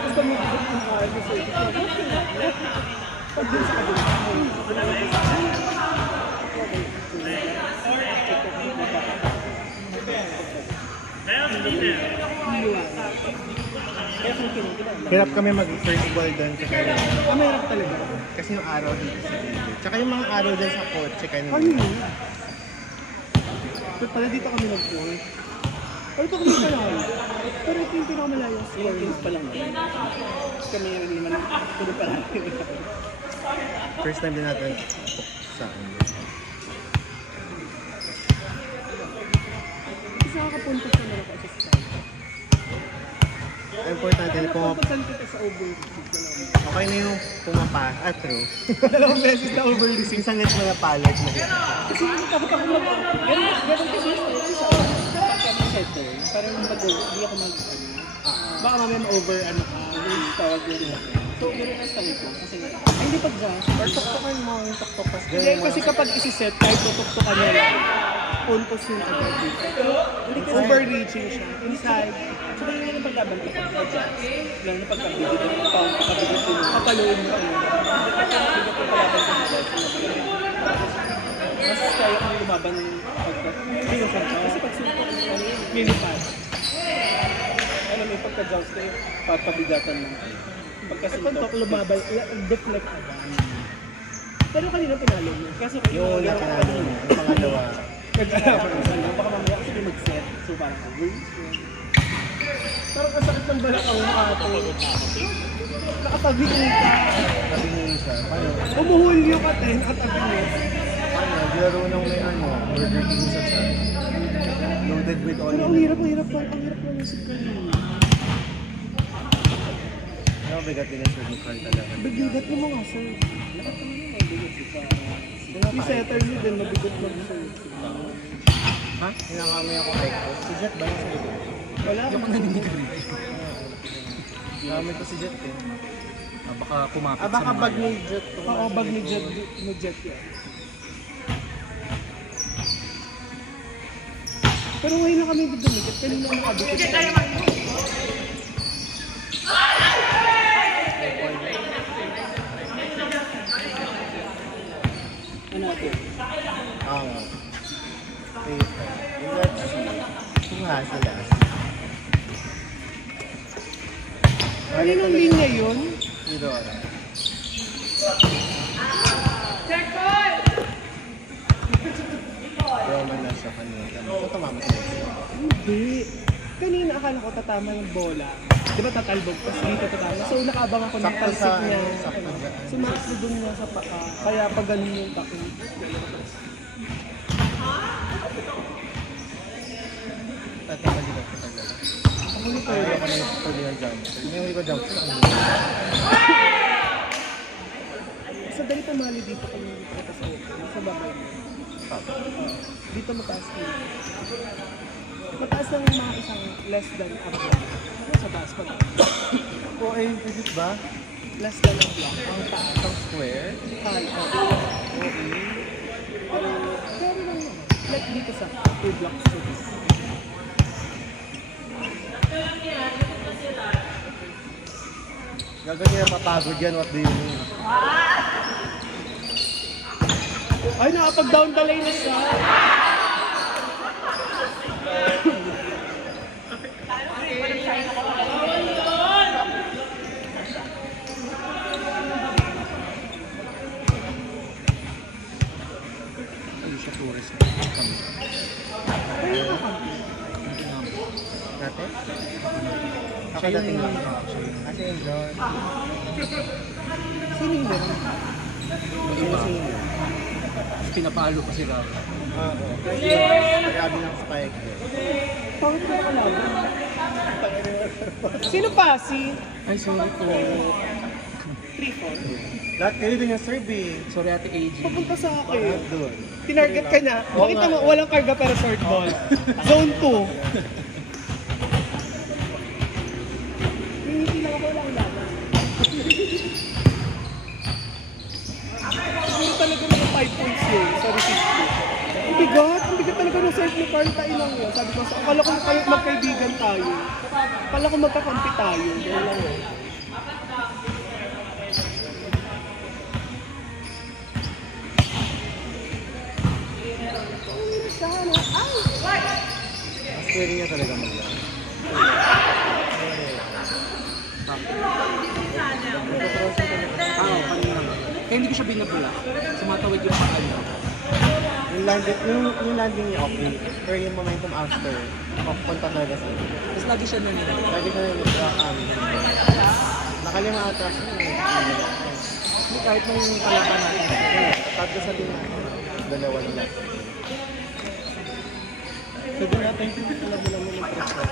Basta mo bigot ng kahit sa ito. Pag din sa kabila. Hirap kami mag-first ball doon sa kanya. Mahirap talaga. Kasi yung araw dito sa gilid. Tsaka yung mga araw dyan sa kotse kanina. Ano yun? Pero pala dito kami nag-point. Pero ito kami pala. Pero ito yung pinakamalaya. Ilang teams pa lang. Kami yung naman. Puro pa lang. First time din natin sa ano. Kasi nakakapunta sa mga ka-assistant. Importante na Napapuntasan kita sa overseas. okay na yung pumapas. True. Dalawang beses na overseas. Minsan net mo na palit na. Kasi kapag ako lang. Ganun kasi sa setter. Parang hindi ako baka mamaya ma-over yung tawag yun. So, i-request kami ko. Kasi hindi pag-jazz. Or tuktukan mo yung tuktukas. Hindi, kasi kapag isi-set, kahit tutuktukan niya lang, puntos yung agad dito. Hindi kasi overreaching siya. Inside. So, kaya yun ang paglaban ko pag-jazz. Lalo na pagkabigit, pagkabigit mo, kapaluin mo kayo. Hindi ko paglaban ko ng jazz. Mas kaya kang lumaban ng pagka-binusan ka. Kasi pag sinipot mo ano yun, minipad. Alam mo, pagka-jazz kayo, papabigatan mo. Pagka-sinipot, lumabay, deflect ka ba? Pero kanina pinalo mo. Kasi yung pinalo mo, yung pangalawa. Baka mamaya kasi di mag-set. So parang parang kasakit ng balakang makatulog. Nakatabi-ing ka. Nakatabi-ing siya. Paano? Umuhulyo ka tayo, nakatabi-ing. Paano? Laro nang may Burger King sa loaded with onion. Pero ang hirap lang isip ka rin. Bigat din ang serving card talaga. Bigat mo nga, sir. Lahat naman yung mabigat siya. Yung setter nyo din, mabigat mag-serve. Ha? Hinakamay ako kay ko. Si Jet ba yung sa'yo? Wala. Yung mga naninig ka rin. Hinakamay ko si Jet eh. Baka kumapit sa baka bag ni Jet. Oo, bag ni Jet yan. Pero ngayon na kami dumikit. Kanina nakabikit kami. Ano ito? Let's see. Kung nga sila. Kaninong linya yun? Idora. Roman na siya kanina. Ito tumama sa Hindi. Kanina akala ko tatama yung bola. Di ba tatalbog? Tapos dito tatama. So nakaabang ako ng talsik niya. Sumakso doon niya sa paa. Kaya pag ganun yung takot. Tatama dito sa tagal. Ako nito Ayaw yun. ko na yung tuloy ng jump. Yung huli ko jump. Sa dali pumali dito kami dito sa open. Sa babay. Dito mataas dito. Mataas lang yung mga isang less than a block. Sa taas pa. Oo, eh, is it ba? Less than a block. Ang taas. Isang square? Okay. Pero lang naman. Like dito sa 2 blocks to this. Gaganyan na mapagod yan, what do you mean? Ay, nakapag-down the lane na siya. Hindi siya tourist. Natin? Siya Nakadating yung lang. Kasi yun doon. Sino yun? Sino? pinapalo pa sila. Oo. Grabe ng spike doon. Pangit na kalaban. Sino pa? Si? Ay, sorry po. 3-4. Lahat kayo din yung serve eh. Sorry Ate AG. Papunta sa akin. Doon. Tinarget ka na. Nakita mo, walang karga pero short ball. Zone 2. Hindi lang ako lang laban. Siguro talaga mga 5 points yun sa receipt ko. bigat. Ang bigat talaga ng serve ni Carl. Ilang yun. Sabi ko, akala ko magkaibigan tayo. Akala ko magkakampi tayo. Gano'n lang yun. Mas pwede niya talaga mag-laro. Kanina. Kaya hindi ko siya binabula. Sumatawid yung paa niya. Yung landing niya okay. Pero yung momentum after, papunta talaga sa iyo. Tapos lagi siya nangyayari. Lagi na yung nakalima atras niya. Hindi kahit nung kalaban natin. Tatlo sa din natin. Dalawa nila. Sabi natin, alam mo naman yung pressure.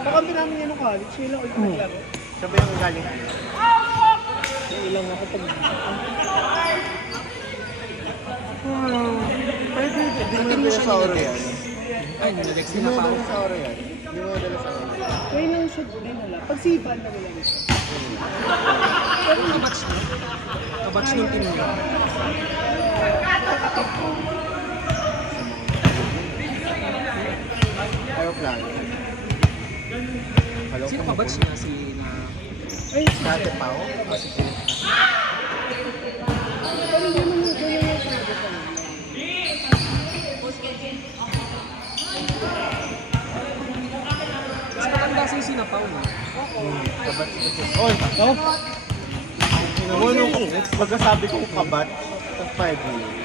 Kakampi namin yan ng college. Yun lang ulit naglaro. Siya ba yung galing? Yung ilang ako pag... Pwede, di mo dala sa oro yan. Ay, niladex Di nila mo pa ako. dala sa oro yan. Di mo dala sa oro. Kaya lang siya din wala. Pagsipan na wala rin. Pero kabatch na. Kabatch ng team niya. Aeroplano. Hello, Sino kabatch niya? Si na... Ay, Dati pa ako. Kasi pero hindi naman yung gano'n yung talaga sa amin. Mas matanda si Sinapaw na. kabat kasi. Oy! Oh! Ano ko? Pagkasabi kong kabat, 5 years.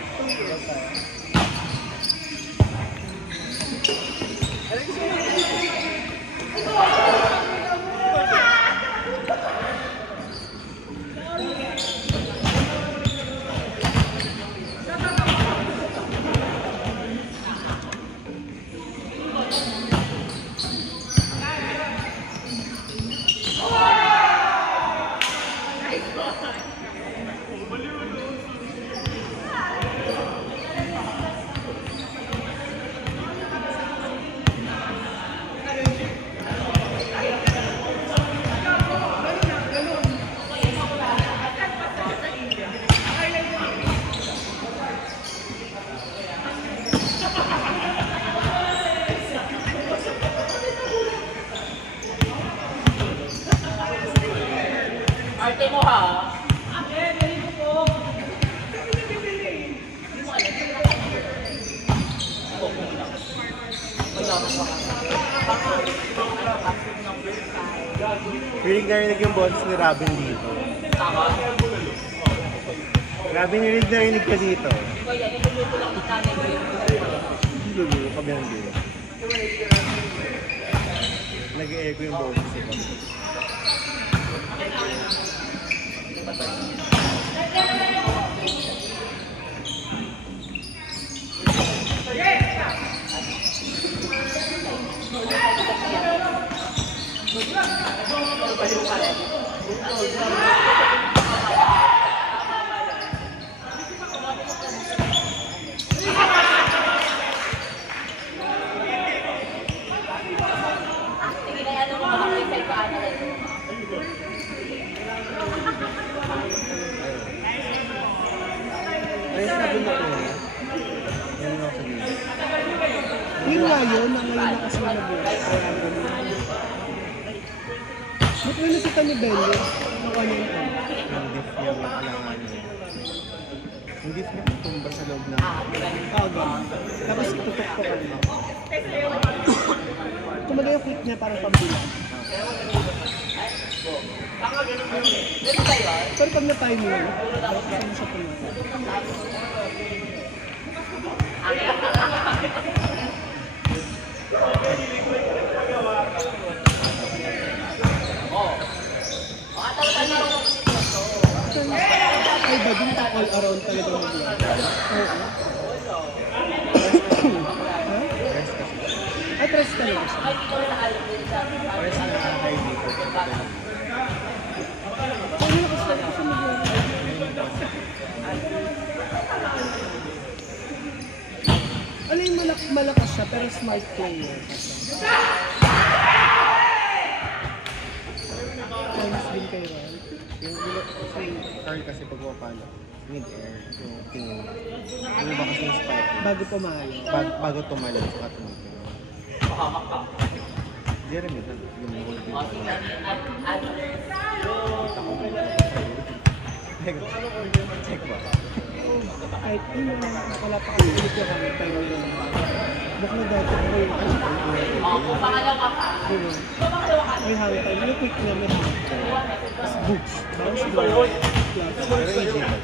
Arte mo ha. Rinig yung boses ni Robin dito. Robin, rinig ka dito. Lululo kami ang game. Nag-e-echo yung boses ko. Ay, sabi mo ko. Yan lang ako sabihin. Yun nga yun, na ngayon na kasi nabuhay. Kaya ganun. Ba't mo nasita ni Bello? Nakuha niya yun. Yung diff niya makalangan niya. Yung diff niya tumba sa loob ng... Ganun. Tapos tutok ko kami. Tumaga yung clip niya parang pambilang. Pero pag na-time mo, saan siya pumunta? Ay ba, dun ka all around talaga mag-vlog? Oo. Ha? Rest kasi. Ay, press talaga siya. Rest na high dito. Ano na kasi talaga siya mag-vlog? Ano yung malakas siya pero smart player. Chinese din kay Ron. Yung Carl kasi pag pumapalo, mid-air, yung tingin. Ano ba kasi yung spike? Bago pumalo. Bago tumalon, saka tumitingin. Jeremy, yung whole video. Kita ko ba? Check ba? Kahit yun yung wala pa kami ulit yung kami. Pero yun. Buk na dati ko yung Pangalawa ka. may hangin tayo. Yung quick na may hangin. Tapos books. Bounce doon. Pero AJ ba?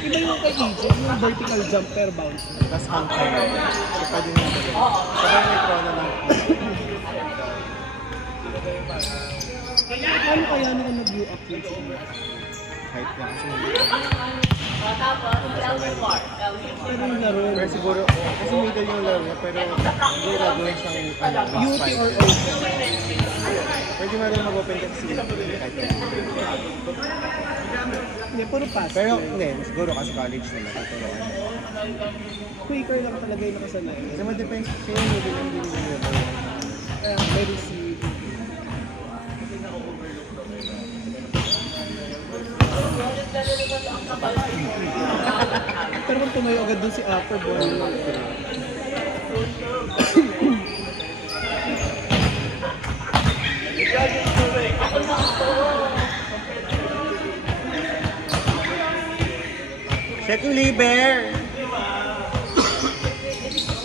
Iba yung kay EJ, yung vertical jump per bounce. Tapos hang kayo. So, pwede nyo ba? Sabay may corona lang. Ano kaya nila nag-view up yun? Height niya kasi. Tapos, Elmore. Pero yung laro, Pero siguro, kasi middle yung laro niya, pero siguro gagawin siyang UT spike. or open. Pwede marunong mag-open kasi sila. Kahit yan. Hindi, puro pass. Pero hindi, siguro kasi college nila. Tuturuan. Quicker lang talaga yung nakasanay. Kasi ma-depends siya yung middle yung hindi nila. Kaya may receive. Pero kung tumayo agad dun si upper ball. Check yung liver!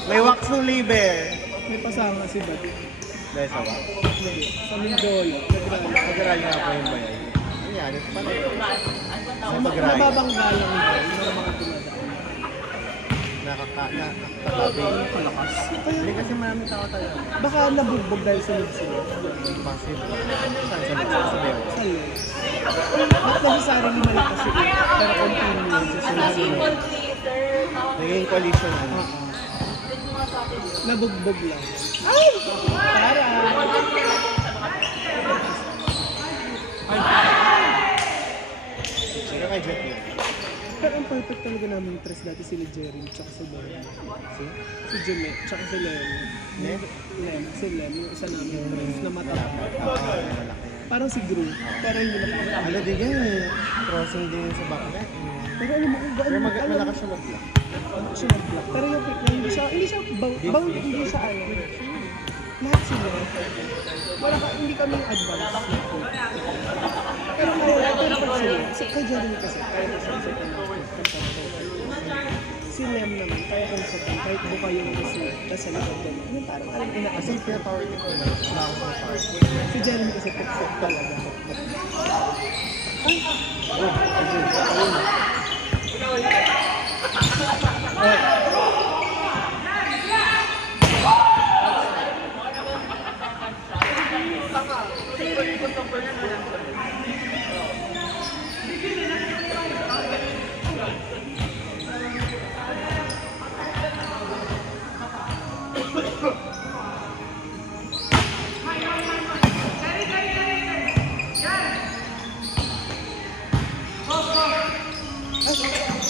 May wax ng liver! May pasama si Bat. Dahil sa wax. Sa Mindolo. Pag-aral nga po yung bayay. Ano yan? Paano? Sa pag-aral. Nababangga lang ba? Yung mga tumadaan. Nakakatabi. Kalakas. Hindi kasi maraming tao tayo. Baka nabugbog dahil sunod sila. Massive. Saan sa Bewa? Salo. Not necessarily mali kasi pero continue sa sunod. Naging collision ano? Nabugbog lang. Ay! Para! Sino kay Jet yun? Pero ang perfect talaga namin tres dati sila Jerry tsaka si Lem. Si Jume tsaka si Lem. Ne? Lem, si Lem, yung isa namin tres na matapang. Malaki. Parang si Gru, pero hindi na pa. Ano din yan eh. Crossing din sa backnet. Pero alam mo kung Pero gaano malakas siya mag-block. ano siya mag-block. Pero yung quick na hindi siya bound, hindi siya ano. Lahat sila. Wala ka, hindi kami advance. Pero kaya, pero pag sila, kay Jeremy kasi, kaya ko siya sa si Lem naman, kaya ko sa kahit buka yung kasi nasa likod doon. Yung parang alam Kasi inaasip. kaya power tip ko na. Malakas ng power. Si Jeremy kasi perfect talaga. Ay!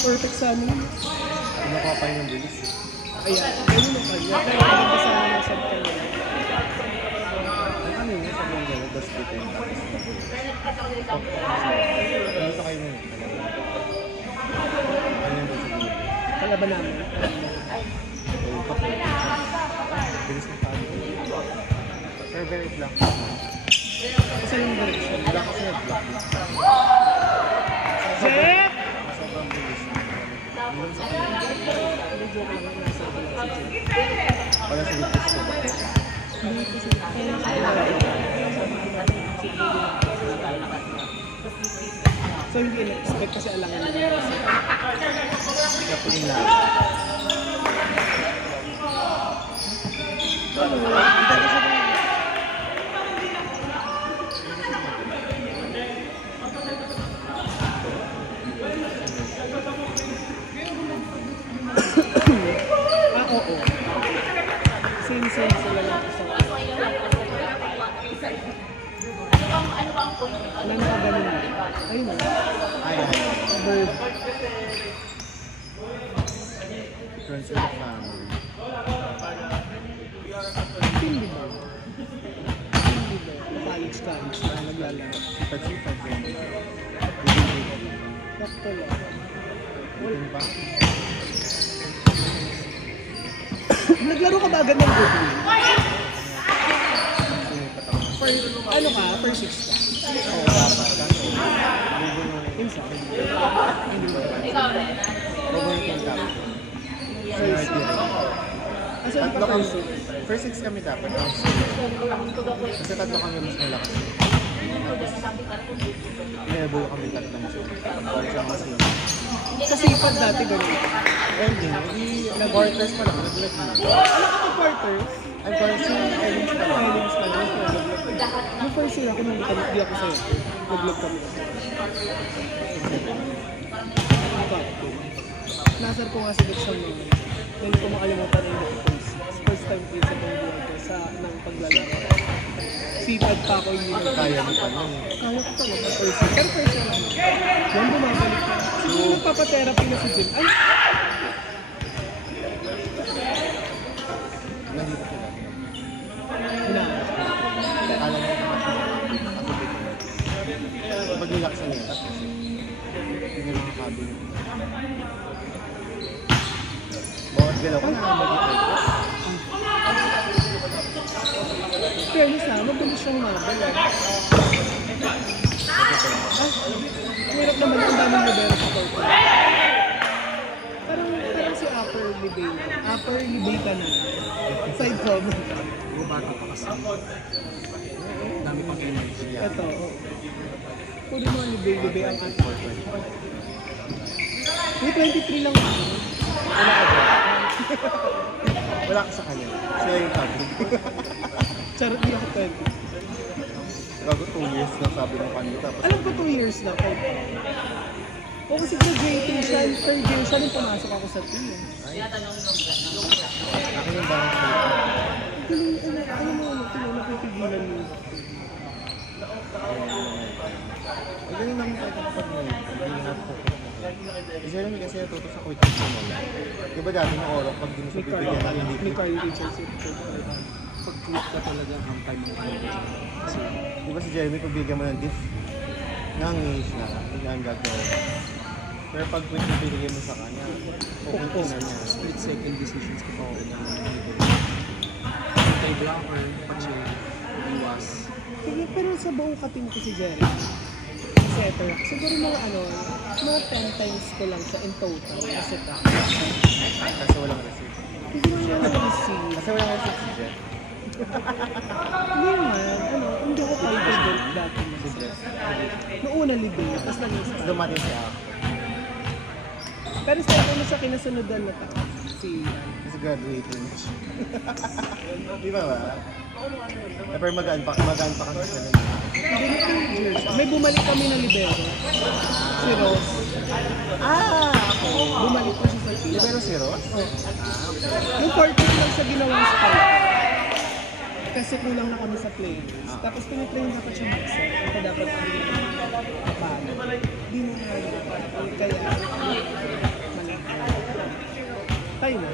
Perfect sa amin. Kumapapay ng bilis eh. Ayan, ganun na kanya. Kaya maganda sa amin sa kanya. Ano yun? Sabihin gano'n, das dito yung tapos. Dito kayo nun. Ano yung sa gilid? Kalaban namin. Bilis ng talo. Pero very black. Kasi yung direction. Black kasi nag-black. Set! Sobrang bilis. Hanggang sa kanya. Hindi joke lang yung nasa akin si Jay. Pala sa lipas ko. Hindi kasi kaya so hindi na-expect kasi alangan nila. Kaya po yung lahat. Hindi kasi oo. Same sila lang isang. Ano ba ang point? Wala na ka ganun. Ayun na. Ay, Bird. friends with the family. Hindi ba? Hindi ba? Nakala college na naglalaro. Sipag-sipag yun. Sakto lang. Yun ba? Naglaro ka ba agad ng Goodwin? Sinipat ako. For, ano ka? For 6 ka? Oo, dapat. Kaso, libo nung Minsan. hindi mo naman. Ikaw rin. Paborito yung tapos. Sa RT rin. Kasi ano Tatlo pa kami. first 6? First 6 kami dapat. Kasi tatlo kami mas malakas. Tapos, level kami tatlo mas malakas. Sa sipag dati ganun. Ending, nag-quarters pa lang, nag-lag na. Ano ka quarters? Ang quarters yung endings pa lang. Feelings pa lang. Yung first year ako nung di ako sa'yo. Nag-vlog kami. Nasar ko nga si Dixon noon. Hindi ko makalimutan yung first. First time ko sa buhay ko sa nang paglalaro. Sipag pa ako yung Kaya mo pa nun. kaya ko talaga first year. Pero first year lang. Yan bumabalik na. Siguro nagpapatherapy na si Jim. Ay! Nandito sila. Na. Akala mo kapag relax na nila. Hindi mga cabin. Bawat galaw ko na mag-i-practice. Fairness na, mabilis siyang mabal. Hirap naman ang daming libero sa court. Parang si Upper Libay. Upper Libay ka na. Side comment. Bumabati pa kasi. Dami pang energy. Ito, oo. Puro mga libay-libay ang ato. May 23 lang ako. Wala ka dyan. Wala ka sa kanya. Sila yung cabin. Charot, di ako 20. Bago 2 years na sabi ng kanyo. Tapos Alam ko 2 years na ako. O kasi graduating siya, third year siya nung pumasok ako sa team. ako yung balance ko. Ano mo, napipigilan mo. Ay, ganun naman tayo kapag hindi na po. Kasi alam mo kasi natuto sa quick tips mo lang. Diba dati ng oras pag di mo siya bibigyan ng hindi Ni Carl Richards. Pag-click ka talaga ang time mo. Kasi Di ba si Jeremy pag bigyan mo ng diff, nangis na, hindi ang gagawin. Pero pag quick na binigyan mo sa kanya, okay na niya. split second decisions ko pa ako na kay blocker, pa-check, iwas. Pero sa buong kating ko si Jerry, setter, siguro mga 10 times ko lang siya in total. Kasi ta. Kasi walang receipt. Hindi mo naman na-receive. Kasi walang receipt si Jeff. Hindi naman, hindi ako confident dati. Si Jeff. Noong una libing, tapos nag-install. Dumating siya. Pero sa akin siya kinasunodan na ta. Kasi graduating na siya. Di ba ba? Pero magaan pa kasi siya nun. May bumalik kami na libero. Si Ross. Okay. Bumalik ko siya sa team. Libero si Ross? Yung 14 lang siya ginawang spike. Kasi kulang na kami sa players. Tapos pinitrain dapat siya mag-set. Ako dapat kami kapano. Di na nga. Kaya, mali. Tayo na.